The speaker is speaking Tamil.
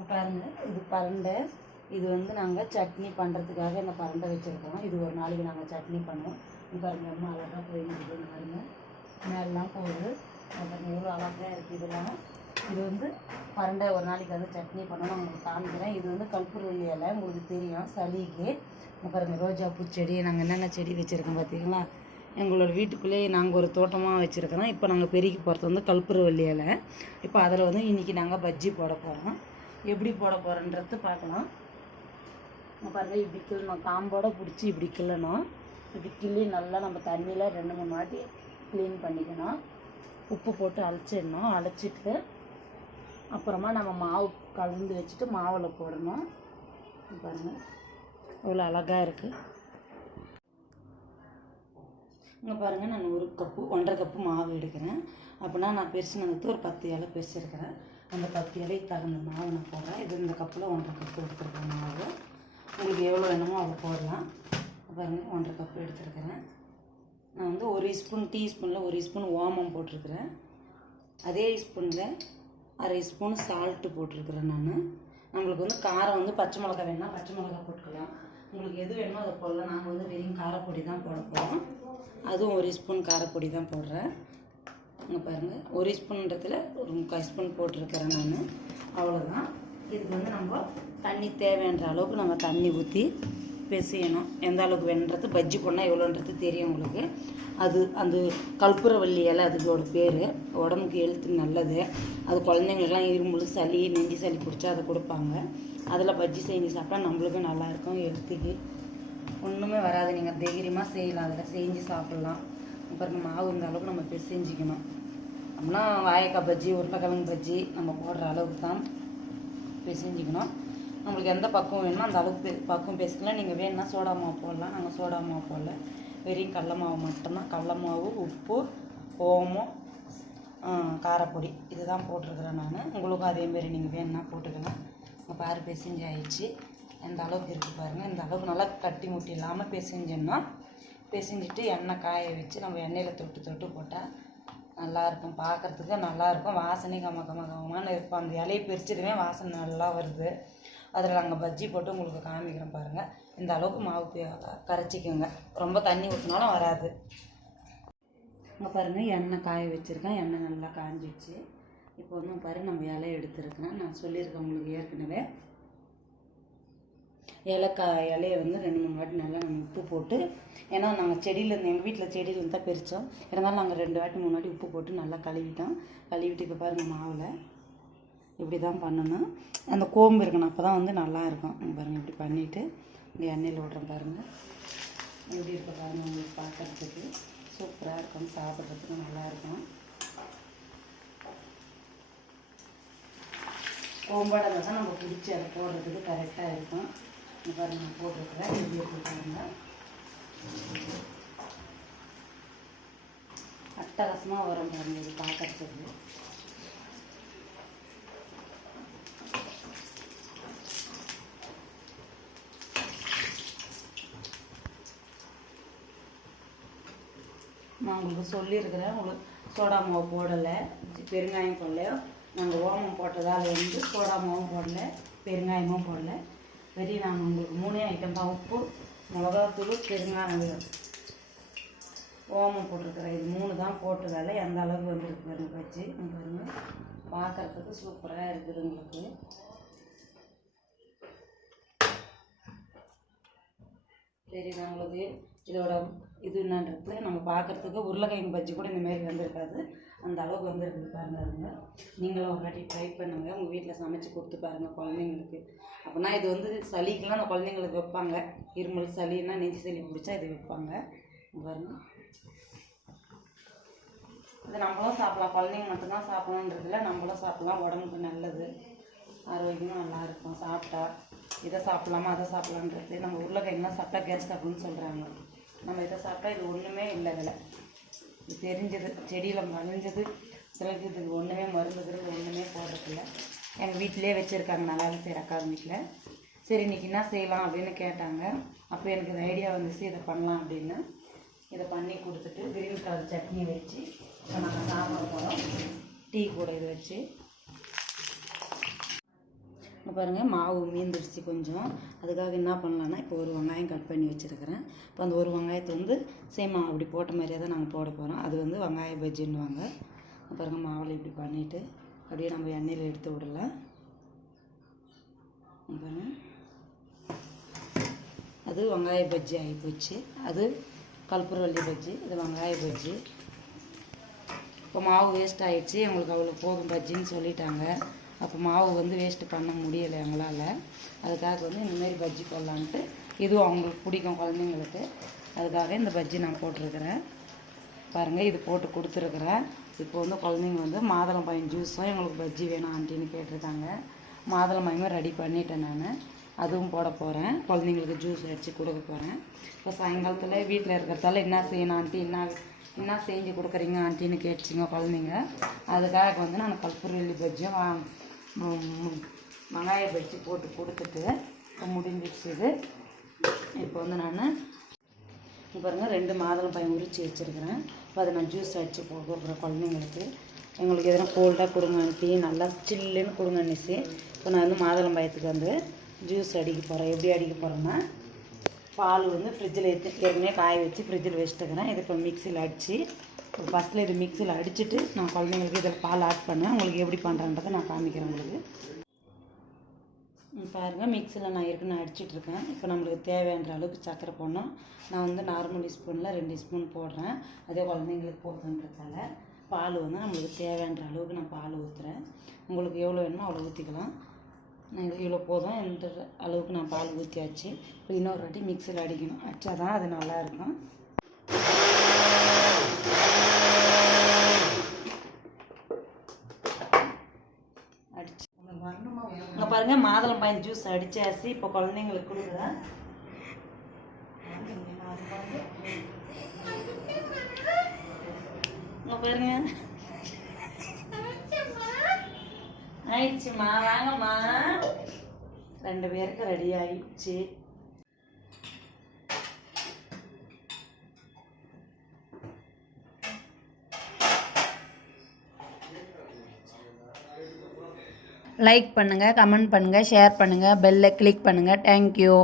பாருங்கள் இது பரண்டை. இது வந்து நாங்கள் சட்னி பண்ணுறதுக்காக இந்த பரண்டை வச்சுருக்கோம். இது ஒரு நாளைக்கு நாங்கள் சட்னி பண்ணுவோம். இது பாருங்கள் அம்மா அழகாக போயிருக்குது பாருங்கள் மேலாம் போகுது. அப்புறம் எவ்வளோ அழகாக இருக்குது இதெல்லாம். இது வந்து பரண்டை ஒரு நாளைக்கு வந்து சட்னி பண்ணணும் உங்களுக்கு காமிக்கிறேன். இது வந்து கற்பூரவள்ளி இலை உங்களுக்கு தெரியும். சளிக்கு. இங்க ரோஜா பூச்செடி நாங்கள் என்னென்ன செடி வச்சுருக்கோம் பார்த்தீங்களா? எங்களோட வீட்டுக்குள்ளேயே நாங்கள் ஒரு தோட்டமாக வச்சுருக்கிறோம். இப்போ நாங்கள் பெருகி போகிறது வந்து கற்பூரவள்ளி இலை. இப்போ அதில் வந்து இன்றைக்கி நாங்கள் பஜ்ஜி போட போகிறோம் எப்படி போட போகிறேன்றது பார்க்கலாம். பாருங்கள் இப்படி கிள்ளணும். காம்போட பிடிச்சி இப்படி கிள்ளணும். இப்படி கிள்ளி நல்லா நம்ம தண்ணியில் ரெண்டு மூணு வாட்டி க்ளீன் பண்ணிக்கணும். உப்பு போட்டு அழைச்சிடணும் அழைச்சிட்டு அப்புறமா நம்ம மாவு கலந்து வச்சுட்டு மாவில் போடணும். பாருங்கள் இவ்வளோ அழகாக இருக்குது இங்கே பாருங்கள் நான் ஒரு கப்பு ஒன்றரை கப்பு மாவு எடுக்கிறேன். அப்படின்னா நான் பெருசுனதுக்கு ஒரு பத்து இலை பெருசு இருக்கிறேன் அந்த பத்து இலைக்கு தகுந்த மாவு நான் போடுறேன். இது இந்த கப்பில் ஒன்றரை கப்பு எடுத்துருக்கேன் மாவு. உங்களுக்கு எவ்வளோ வேணுமோ அதை போடலாம். பாருங்கள் ஒன்றரை கப்பு எடுத்துருக்கிறேன். நான் வந்து ஒரு ஸ்பூன் டீஸ்பூனில் ஒரு ஸ்பூன் ஓமம் போட்டிருக்கிறேன். அதே ஸ்பூனில் அரை ஸ்பூன் சால்ட்டு போட்டிருக்கிறேன் நான். நம்மளுக்கு வந்து காரம் வந்து பச்சை மிளகா வேணா பச்சை மிளகா போட்டுக்கலாம். உங்களுக்கு எது வேணுமோ அதை போடலாம். நாங்கள் வந்து வெறும் காரப்பொடி தான் போட போகிறோம் அதுவும் ஒரு ஸ்பூன் காரப்பொடி தான் போடுறேன். இங்கே பாருங்கள் ஒரு ஸ்பூன்றதுல ஒரு முக்கால் ஸ்பூன் போட்டிருக்கிறேன் நான். அவ்வளோதான் இதுக்கு வந்து நம்ம தண்ணி தேவைன்ற அளவுக்கு நம்ம தண்ணி ஊற்றி பிசையணும். எந்த அளவுக்கு வேணுன்றது பஜ்ஜி பண்ணால் எவ்வளோன்றது தெரியும் உங்களுக்கு. அது அந்த கற்பூரவள்ளி இலை அதுக்கோட பேர். உடம்புக்கு ஹெல்த்து நல்லது. அது குழந்தைங்களுக்குலாம் இருமல் சளி நெஞ்சு சளி பிடிச்சா அதை கொடுப்பாங்க. அதில் பஜ்ஜி செஞ்சு சாப்பிட்டா நம்மளுக்கும் நல்லாயிருக்கும் ஹெல்த்துக்கு ஒன்றுமே வராது. நீங்கள் தைரியமாக செய்யலாம். அதில் செஞ்சு சாப்பிட்லாம். அப்புறம் மாவு இந்த அளவுக்கு நம்ம பிசைஞ்சிக்கணும். அப்படின்னா வாயக்காய் பஜ்ஜி உருளைக்கிழங்கு பஜ்ஜி நம்ம போடுற அளவுக்கு தான் பிசைஞ்சிக்கணும். நம்மளுக்கு எந்த பக்குவம் வேணுமோ அந்த அளவுக்கு பக்குவம் பேசிக்கலாம். நீங்கள் வேணும்னா சோடா மாவு போடலாம். நாங்கள் சோடா மாவு போடல. வெறும் கடல மாவு மட்டும்தான். கடல மாவு உப்பு ஓமம் காரப்பொடி இதுதான் போட்டிருக்கிறேன் நான். உங்களுக்கும் அதேமாரி நீங்கள் வேணும்னா போட்டுக்கலாம். உங்கள் பாரு பிசைஞ்சு ஆயிடுச்சு எந்த அளவுக்கு இருக்குது பாருங்கள் இந்த அளவுக்கு நல்லா கட்டி முட்டி இல்லாமல் பிசைஞ்சோம்னா பிசைஞ்சிட்டு எண்ணெய் காய வச்சு நம்ம எண்ணெயில் தொட்டு தொட்டு போட்டால் நல்லாயிருக்கும். பார்க்குறதுக்கு நல்லாயிருக்கும். வாசனை கம கம கமன்னு இருக்கும். அந்த இலையை பிரிச்சதுமே வாசனை நல்லா வருது. அதில் நாங்கள் பஜ்ஜி போட்டு உங்களுக்கு காமிக்கிறோம் பாருங்கள் இந்த அளவுக்கு மாவு பே- கரைச்சிக்கோங்க. ரொம்ப தண்ணி ஊற்றினாலும் வராது. இங்கே பாருங்கள் எண்ணெய் காய வச்சுருக்கேன். எண்ணெய் நல்லா காஞ்சிச்சு. இப்போ வந்து பாரு நம்ம இலையை எடுத்துருக்கேன் நான் சொல்லியிருக்கேன் உங்களுக்கு ஏற்கனவே. ஏலக்காய் இலையை வந்து ரெண்டு மூணு வாட்டி நல்லா நம்ம உப்பு போட்டு ஏன்னா நாங்கள் செடியிலேருந்து எங்கள் வீட்டில் செடியிலேருந்து தான் பறித்தோம் இருந்தாலும் நாங்கள் ரெண்டு வாட்டி மூணு வாட்டி உப்பு போட்டு நல்லா கழுவிட்டோம். கழுவிட்டு இப்போ பாருங்கள் மாவில். இப்படி தான் பண்ணணும். அந்த கோம்பு இருக்கணும் அப்போ தான் வந்து நல்லா இருக்கும். பாருங்கள் இப்படி பண்ணிவிட்டு இந்த எண்ணெயில் விட்றேன் பாருங்கள் எப்படி இருக்க பாருங்கள் உங்களுக்கு பார்க்குறதுக்கு. சூப்பராக இருக்கும். சாப்பிட்றதுக்கு நல்லா இருக்கும். கோம்போட தான் நம்ம பிடிச்சி அதை போடுறதுக்கு கரெக்டாக இருக்கும். இங்க பாருங்க நான் போட்டிருக்கிறேன். எப்படி பாருங்க. அட்டகாசமாக வரும் பாருங்க இது பார்க்கறதுக்கு. நான் உங்களுக்கு சொல்லியிருக்கிறேன் உங்களுக்கு சோடா மாவு போடலை பெருங்காயம் போடல. நாங்கள் ஓமம் போட்டதால் வந்து சோடா மாவும் போடல பெருங்காயமும் போடல. வெறி நாங்கள் உங்களுக்கு மூணே ஐட்டம் தான். உப்பு மிளகாத்தூள் பெருங்காயம் ஓமம் போட்டிருக்கிறேன் இது மூணு தான் போட்டதால் எந்த அளவுக்கு வந்துருக்கு பாருங்க வச்சு பாருங்க. பார்க்குறதுக்கு சூப்பராக இருக்குது உங்களுக்கு. சரி நம்மளுக்கு இதோட இது என்னன்றது நம்ம பார்க்கறதுக்கு உருளைக்கிழங்கு பஜ்ஜி கூட இந்த மாதிரி வந்திருக்காது. அந்த அளவுக்கு வந்திருக்குது பாருங்க அதுங்க. நீங்களும் ஒரு வாட்டி ட்ரை பண்ணுங்கள் உங்கள் வீட்டில் சமைச்சு கொடுத்து பாருங்கள் குழந்தைங்களுக்கு. அப்படின்னா இது வந்து சளிக்கெலாம் அந்த குழந்தைங்களுக்கு வைப்பாங்க. இருமல் சளின்னா நெஞ்சு சளி பிடிச்சா இது வைப்பாங்க. பாருங்கள் பாருங்க. இது நம்மளும் சாப்பிடலாம். குழந்தைங்க மட்டும்தான் சாப்பிடணுன்றதுல நம்மளும் சாப்பிடலாம். உடம்புக்கு நல்லது. ஆரோக்கியமாக நல்லா இருக்கும். சாப்பிட்டா இதை சாப்பிடலாமா அதை சாப்பிடலான்றது நம்ம உருளைக்கிழங்குலாம் சாப்பிட்டா கேஸ் சாப்பிடணும்னு சொல்கிறாங்க நம்ம இதை சாப்பிட்டா இது ஒன்றுமே இல்லை இதில். இது தெரிஞ்சது செடியில் மறைஞ்சது சிலருக்கு இதுக்கு ஒன்றுமே மருந்து கிருந்து ஒன்றுமே போடுறதில்ல எங்கள் வீட்டிலே வச்சுருக்காங்க நல்லா செய்கிற அக்கா வீட்டில் சரி இன்னைக்கு என்ன செய்யலாம் அப்படின்னு கேட்டாங்க. அப்போ எனக்கு இந்த ஐடியா வந்துச்சு இதை பண்ணலாம் அப்படின்னு. இதை பண்ணி கொடுத்துட்டு கிரீன் கலர் சட்னி வச்சு இப்போ நாங்கள் சாப்பிட போகிறோம் டீ கூட இது வச்சு. பாருங்கள் மாவு மீந்துடுச்சு கொஞ்சம். அதுக்காக என்ன பண்ணலான்னா இப்போ ஒரு வெங்காயம் கட் பண்ணி வச்சுருக்கிறேன். இப்போ அந்த ஒரு வெங்காயத்தை வந்து சேமா அப்படி போட்ட மாதிரியே தான் நாங்கள் போட போகிறோம் அது வந்து வெங்காய பஜ்ஜின்னுவாங்க. பாருங்கள் மாவில் இப்படி பண்ணிவிட்டு அப்படியே நம்ம எண்ணெயில் எடுத்து விடலாம். இங்க பாருங்க. அது வெங்காய பஜ்ஜி ஆகி போச்சு. அது கல்பூரவள்ளி பஜ்ஜி இது வெங்காய பஜ்ஜி. இப்போ மாவு வேஸ்ட் ஆகிடுச்சு எங்களுக்கு அவ்வளோ போதும் பஜ்ஜின்னு சொல்லிட்டாங்க. அப்போ மாவு வந்து வேஸ்ட்டு பண்ண முடியலை எங்களால். அதுக்காக வந்து இந்தமாரி பஜ்ஜி போடலான்ட்டு. இதுவும் அவங்களுக்கு பிடிக்கும் குழந்தைங்களுக்கு. அதுக்காக இந்த பஜ்ஜி நான் போட்டிருக்கிறேன். பாருங்கள் இது போட்டு கொடுத்துருக்குறேன். இப்போ வந்து குழந்தைங்க வந்து மாதுளம் பையன் ஜூஸும் எங்களுக்கு பஜ்ஜி வேணும் ஆண்டின்னு கேட்டிருக்காங்க. மாதுளம் பையமும் ரெடி பண்ணிட்டேன் நான். அதுவும் போட போகிறேன் குழந்தைங்களுக்கு ஜூஸ் அடித்து கொடுக்க போகிறேன் இப்போ சாயங்காலத்தில் வீட்டில் இருக்கிறதால என்ன செய்யணும் ஆண்டி? என்ன என்ன செஞ்சு கொடுக்குறீங்க ஆண்டின்னு கேட்டுச்சிங்க குழந்தைங்க. அதுக்காக வந்து நான் கல்பூரவள்ளி பஜ்ஜியும் வா- வெங்காய பஜ்ஜி போட்டு கொடுத்துட்டு இப்போ முடிஞ்சிடுச்சு இது. இப்போ வந்து நான் பாருங்கள் ரெண்டு மாதுளம் பழம் உரிச்சு வச்சுருக்கிறேன். இப்போ அதை நான் ஜூஸ் அடித்து கொடுக்குறேன் குழந்தைங்களுக்கு. எங்களுக்கு எதனா கோல்டாக கொடுங்க டீ நல்லா சில்லுன்னு கொடுங்க நிசி. இப்போ நான் வந்து மாதுளம் பழத்துக்கு வந்து ஜூஸ் அடிக்க போகிறேன் எப்படி அடிக்க போகிறேன்னா பால் வந்து ஃப்ரிட்ஜில் எடுத்து ஏற்கனவே காய வச்சு ஃப்ரிட்ஜில் வச்சுட்டுக்கிறேன். இது இப்போ மிக்சியில் அடித்து இப்போ ஃபஸ்ட்டில் இது மிக்சியில் அடிச்சுட்டு நான் குழந்தைங்களுக்கு இதில் பால் ஆட் பண்ணேன். உங்களுக்கு எப்படி பண்ணுறேன்றதை நான் காமிக்கிறேன் உங்களுக்கு. பாருங்கள் மிக்சியில் நான் ஏற்கனவே அடிச்சிட்டு இருக்கேன். இப்போ நம்மளுக்கு தேவையான அளவுக்கு சர்க்கரை போடணும். நான் வந்து நார்மல் ஸ்பூனில் ரெண்டு ஸ்பூன் போடுறேன். அதே குழந்தைங்களுக்கு போடுறதுன்றதால பால் வந்து நம்மளுக்கு தேவையான அளவுக்கு நான் பால் ஊற்றுறேன் உங்களுக்கு எவ்வளோ வேணுமோ அவ்வளோ ஊற்றிக்கலாம் நான் இது இவ்வளோ போதும் இந்த அளவுக்கு நான் பால் ஊற்றியாச்சு இப்போ இன்னொரு வாட்டி மிக்சியில் அடிக்கணும். அடித்தா தான் அது நல்லா இருக்கும். அடிச்சு. இங்கே பாருங்க மாதுளம் பாய் ஜூஸ் அடித்தாச்சு இப்போ குழந்தைங்களுக்கு கொடுக்குறேன். இங்கே பாருங்க. ஆயிடுச்சுமா வாங்கம்மா. ரெண்டு பேருக்கு ரெடி ஆயிடுச்சு. லைக் பண்ணுங்கள் கமெண்ட் பண்ணுங்கள் ஷேர் பண்ணுங்கள் பெல்லை கிளிக் பண்ணுங்கள் தேங்க்யூ